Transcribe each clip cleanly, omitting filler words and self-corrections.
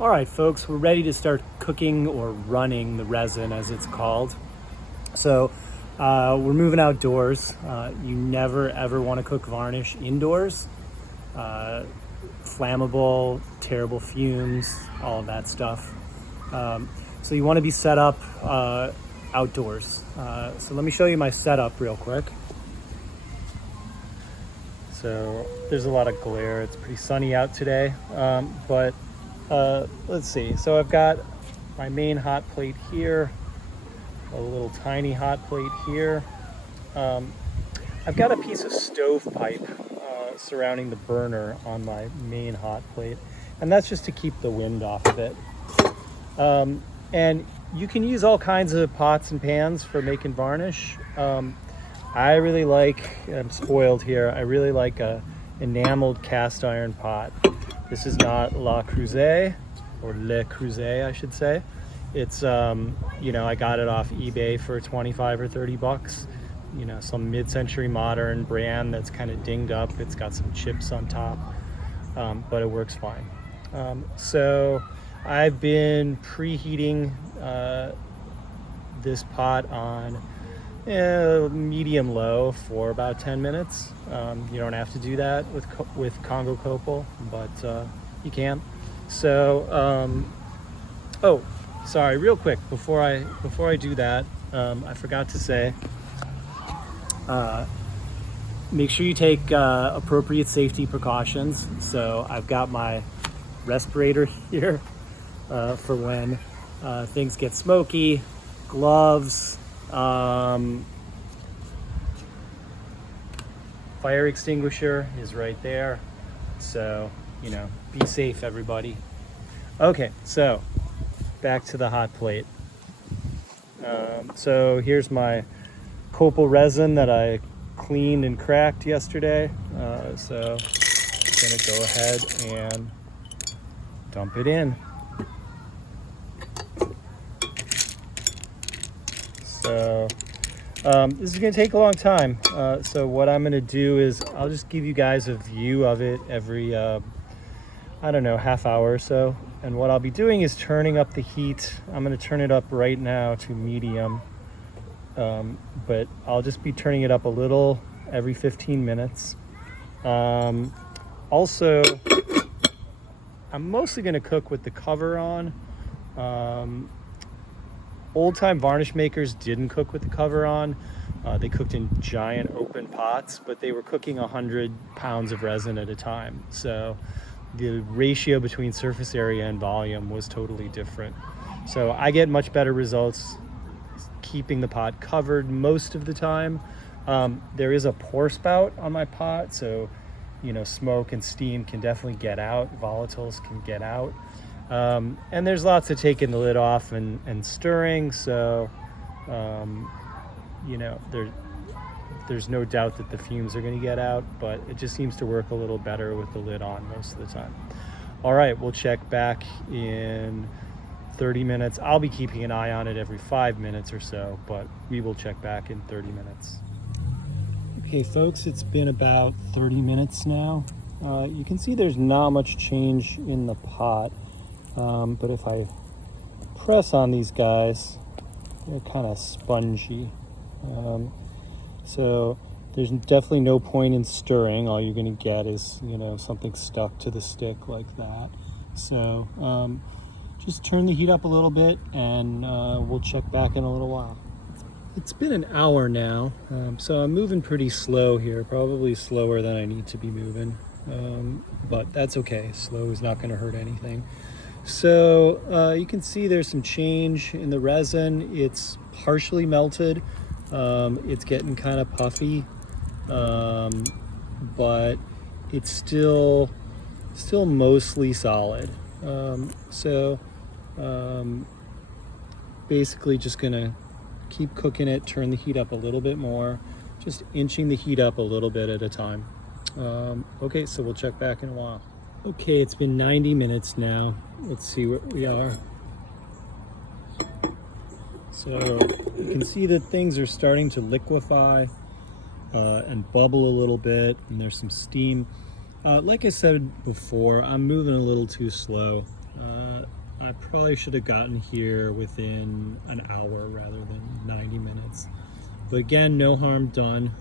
All right, folks, we're ready to start cooking or running the resin, as it's called. So we're moving outdoors. You never ever want to cook varnish indoors. Flammable, terrible fumes, all of that stuff. So you want to be set up outdoors. So let me show you my setup real quick. So there's a lot of glare. It's pretty sunny out today, but let's see. So I've got my main hot plate here, a little tiny hot plate here. I've got a piece of stovepipe surrounding the burner on my main hot plate, and that's just to keep the wind off of it. And you can use all kinds of pots and pans for making varnish. I really like, I'm spoiled here, I really like a enameled cast iron pot. This is not La Creuset, or Le Creuset, I should say. It's, I got it off eBay for 25 or 30 bucks. Some mid-century modern brand that's kind of dinged up. It's got some chips on top, but it works fine. So I've been preheating this pot on medium low for about 10 minutes. You don't have to do that with Congo Copal, but you can. So, oh, sorry, real quick before I do that, I forgot to say, make sure you take appropriate safety precautions. So I've got my respirator here for when things get smoky, gloves, fire extinguisher is right there. So, be safe, everybody. Okay, so back to the hot plate. So here's my Copal resin that I cleaned and cracked yesterday. So I'm gonna go ahead and dump it in. So this is gonna take a long time. So what I'm gonna do is I'll just give you guys a view of it every, half hour or so. And what I'll be doing is turning up the heat. I'm gonna turn it up right now to medium. But I'll just be turning it up a little every 15 minutes. Also, I'm mostly gonna cook with the cover on. Old-time varnish makers didn't cook with the cover on. They cooked in giant open pots, but they were cooking 100 pounds of resin at a time. So the ratio between surface area and volume was totally different. So I get much better results keeping the pot covered most of the time. There is a pour spout on my pot, so smoke and steam can definitely get out, volatiles can get out. And there's lots of taking the lid off and stirring, so there's no doubt that the fumes are going to get out, but it just seems to work a little better with the lid on most of the time. All right, we'll check back in 30 minutes. I'll be keeping an eye on it every 5 minutes or so, but we will check back in 30 minutes. Okay, folks, it's been about 30 minutes now. You can see there's not much change in the pot. But if I press on these guys, they're kind of spongy. So there's definitely no point in stirring. All you're going to get is, something stuck to the stick like that. So just turn the heat up a little bit and we'll check back in a little while. It's been an hour now, so I'm moving pretty slow here, probably slower than I need to be moving. But that's okay. Slow is not going to hurt anything. So you can see there's some change in the resin. It's partially melted. It's getting kind of puffy, but it's still mostly solid. Basically just gonna keep cooking it, turn the heat up a little bit more, just inching the heat up a little bit at a time. Okay, so we'll check back in a while. Okay, it's been 90 minutes now. Let's see where we are. So you can see that things are starting to liquefy and bubble a little bit, and there's some steam. Like I said before, I'm moving a little too slow. I probably should have gotten here within an hour rather than 90 minutes. But again, no harm done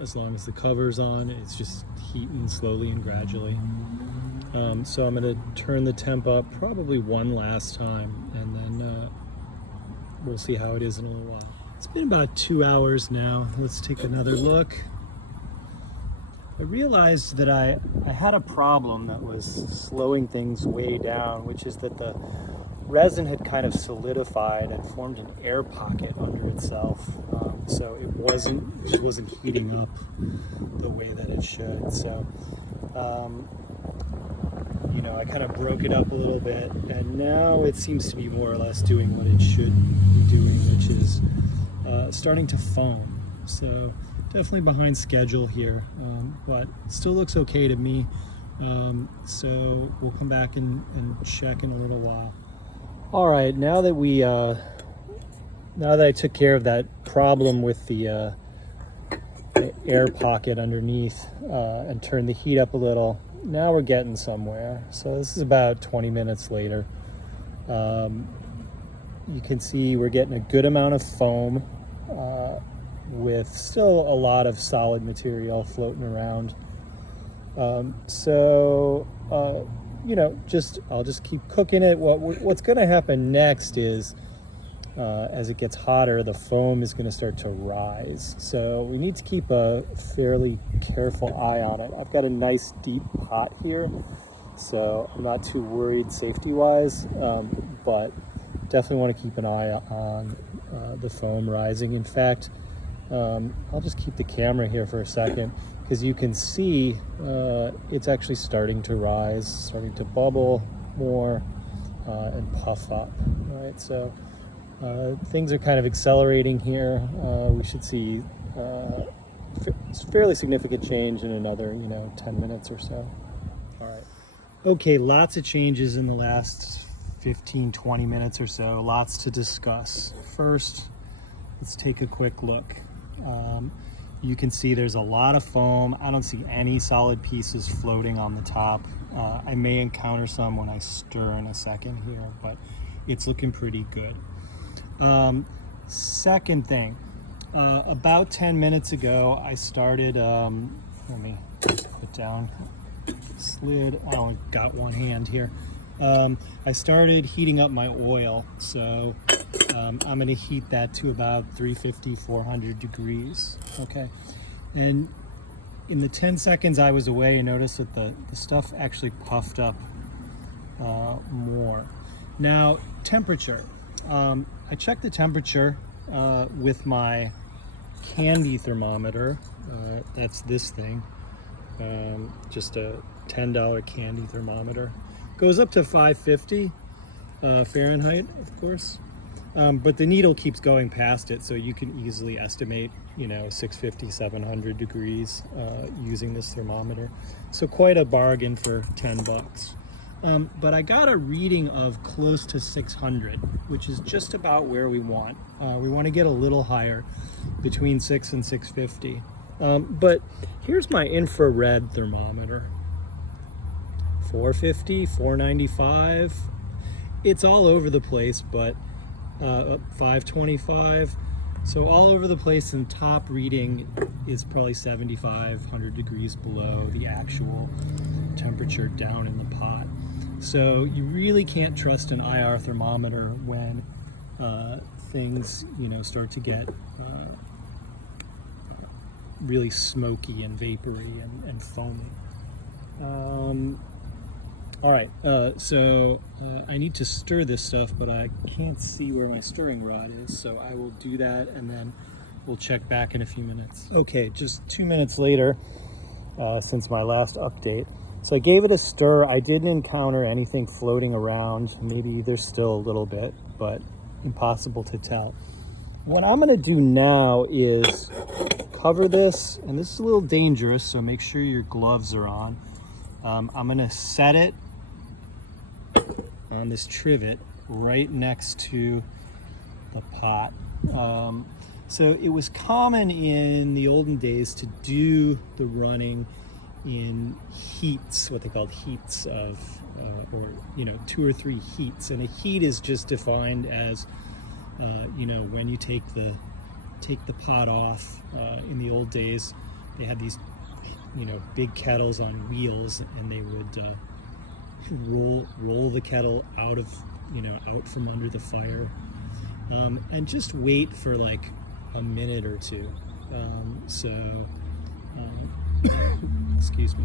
as long as the cover's on. It's just heating slowly and gradually. So I'm going to turn the temp up probably one last time, and then we'll see how it is in a little while. It's been about 2 hours now. Let's take another look. I realized that I had a problem that was slowing things way down, which is that the resin had kind of solidified and formed an air pocket under itself. So it wasn't heating up the way that it should. So, you know, I kind of broke it up a little bit, and now it seems to be more or less doing what it should be doing, which is starting to foam. So definitely behind schedule here, but still looks okay to me. So we'll come back and check in a little while. All right, now that I took care of that problem with the air pocket underneath and turned the heat up a little, now we're getting somewhere. So this is about 20 minutes later. You can see we're getting a good amount of foam with still a lot of solid material floating around. You know, I'll just keep cooking it. What's going to happen next is as it gets hotter, the foam is going to start to rise. So we need to keep a fairly careful eye on it. I've got a nice deep pot here, so I'm not too worried safety-wise, but definitely want to keep an eye on the foam rising. In fact, I'll just keep the camera here for a second, because you can see it's actually starting to rise, starting to bubble more and puff up. All right, so things are kind of accelerating here. We should see fairly significant change in another, 10 minutes or so. All right. Okay, lots of changes in the last 15-20 minutes or so. Lots to discuss. First, let's take a quick look. You can see there's a lot of foam. I don't see any solid pieces floating on the top. I may encounter some when I stir in a second here, but it's looking pretty good. Second thing, about 10 minutes ago, I started, let me put down slid. I only got one hand here. I started heating up my oil, so I'm going to heat that to about 350, 400 degrees. Okay, and in the 10 seconds I was away, I noticed that the stuff actually puffed up more. Now, temperature. I checked the temperature with my candy thermometer. That's this thing, just a $10 candy thermometer. Goes up to 550 Fahrenheit, of course, but the needle keeps going past it, so you can easily estimate, 650, 700 degrees using this thermometer. So quite a bargain for 10 bucks. But I got a reading of close to 600, which is just about where we want. We want to get a little higher, between 6 and 650. But here's my infrared thermometer. 450, 495. It's all over the place, but 525. So all over the place, and top reading is probably 75, 100 degrees below the actual temperature down in the pot. So you really can't trust an IR thermometer when things, start to get really smoky and vapory and foamy. All right, so I need to stir this stuff, but I can't see where my stirring rod is, so I will do that, and then we'll check back in a few minutes. Okay, just 2 minutes later, since my last update. So I gave it a stir. I didn't encounter anything floating around. Maybe there's still a little bit, but impossible to tell. What I'm gonna do now is cover this, and this is a little dangerous, so make sure your gloves are on. I'm gonna set it on this trivet right next to the pot. So it was common in the olden days to do the running in heats, what they called heats of or 2 or 3 heats. And a heat is just defined as when you take the pot off. In the old days, they had these big kettles on wheels, and they would roll the kettle out from under the fire, and just wait for like a minute or two. Excuse me.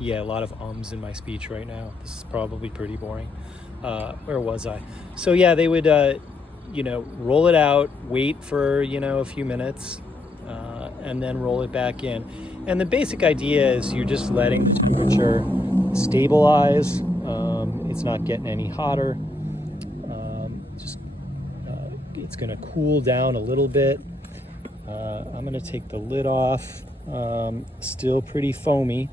Yeah, a lot of ums in my speech right now. This is probably pretty boring. Where was I? So yeah, they would roll it out, wait for a few minutes, and then roll it back in. And the basic idea is you're just letting the temperature stabilize. It's not getting any hotter. It's going to cool down a little bit. I'm going to take the lid off. Still pretty foamy.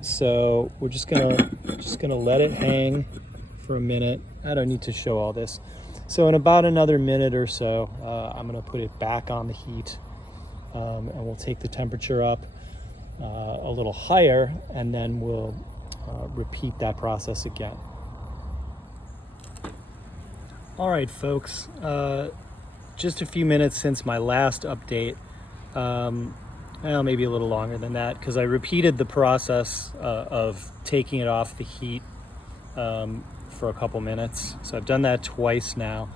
So we're just gonna let it hang for a minute. I don't need to show all this. So in about another minute or so, I'm gonna put it back on the heat, and we'll take the temperature up a little higher, and then we'll repeat that process again. All right, folks, just a few minutes since my last update. Well, maybe a little longer than that, because I repeated the process of taking it off the heat for a couple minutes. So I've done that twice now.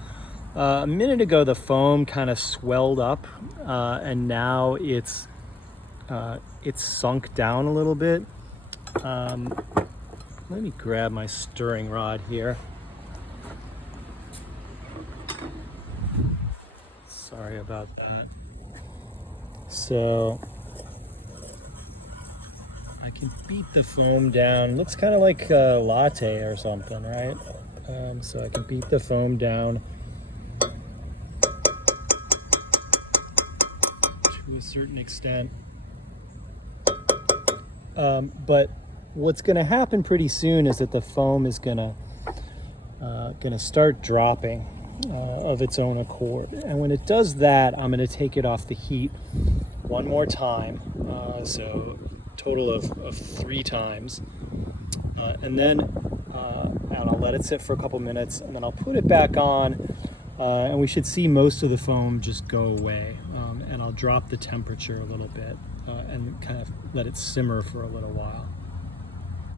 A minute ago, the foam kind of swelled up, and now it's sunk down a little bit. Let me grab my stirring rod here. Sorry about that. So I can beat the foam down. Looks kind of like a latte or something, right? So I can beat the foam down to a certain extent. But what's going to happen pretty soon is that the foam is going to start dropping of its own accord. And when it does that, I'm going to take it off the heat one more time. So total of 3 times. And then I'll let it sit for a couple minutes, and then I'll put it back on, and we should see most of the foam just go away. And I'll drop the temperature a little bit and kind of let it simmer for a little while.